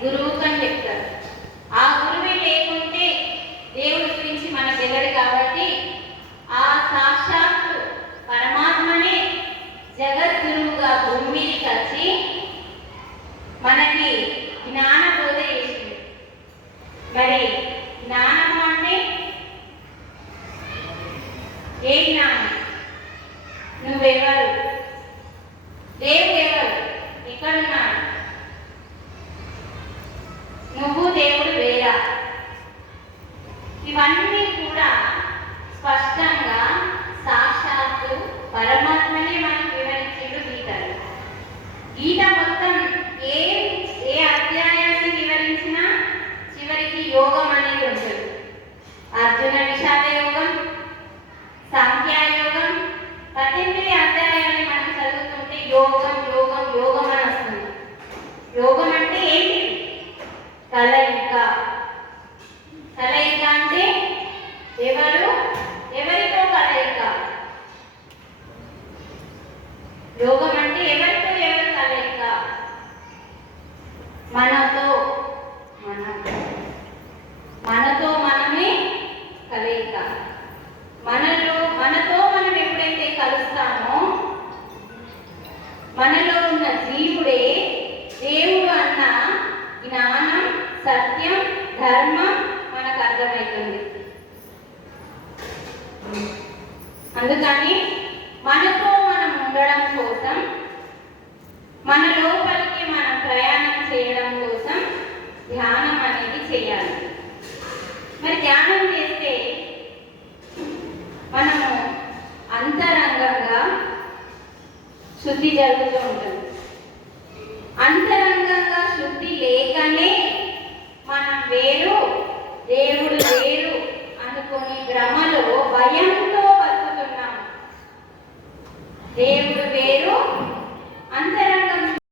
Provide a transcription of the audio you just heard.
గురువు అని చెప్తారు. ఆ గురువే లేకుంటే దేవుడి గురించి మన తెలియదు కాబట్టి ఆ సాక్షాత్తు పరమాత్మనే జగద్గురువుగా భూమి మీదకి వచ్చి మనకి జ్ఞాన బోధ చేసింది. మరి జ్ఞానము అంటే ఏ జ్ఞానం? నువ్వెవరు దేవుడు ఎవరు ఎక్కడున్నాడు నువ్వు దేవుడు వేరా ఇవన్నీ కూడా స్పష్టంగా సాక్షాత్తు పరమాత్మనే మనకు వివరించిండు గీతలు గీత మొత్తం ఏ ఏ అధ్యాయాన్ని వివరించినా చివరికి యోగం అనేది ఉంటుంది. అర్జున విషాద యోగం సాంఖ్యాయోగం పద్దెనిమిది అధ్యాయాన్ని మనం చదువుతుంటే యోగం యోగం అని వస్తుంది యోగం అంటే ఏంటి కలయిక కలయిక అంటే ఎవరు ఎవరితో కలయిక యోగం అంటే ఎవరితో ఎవరు కలయిక మనతో మనతో మనతో మనమే కలయిక. మనలో మనతో మనం ఎప్పుడైతే కలుస్తామో మనలో ఉన్న జీవుడే దేవుడు అన్న జ్ఞానం సత్యం ధర్మం మనకు అర్థమవుతుంది. అందుకని మనకు ధ్యానం అనేది చేయాలి. మరి ధ్యానం చేస్తే మనము అంతరంగంగా శుద్ధి జరుగుతూ ఉంటుంది. అంతరంగంగా శుద్ధి లేకనే మనం వేరు దేవుడు వేరు అనుకునే భ్రమలో భయంతో బతుకుతున్నాం. దేవుడు వేరు అంతరంగ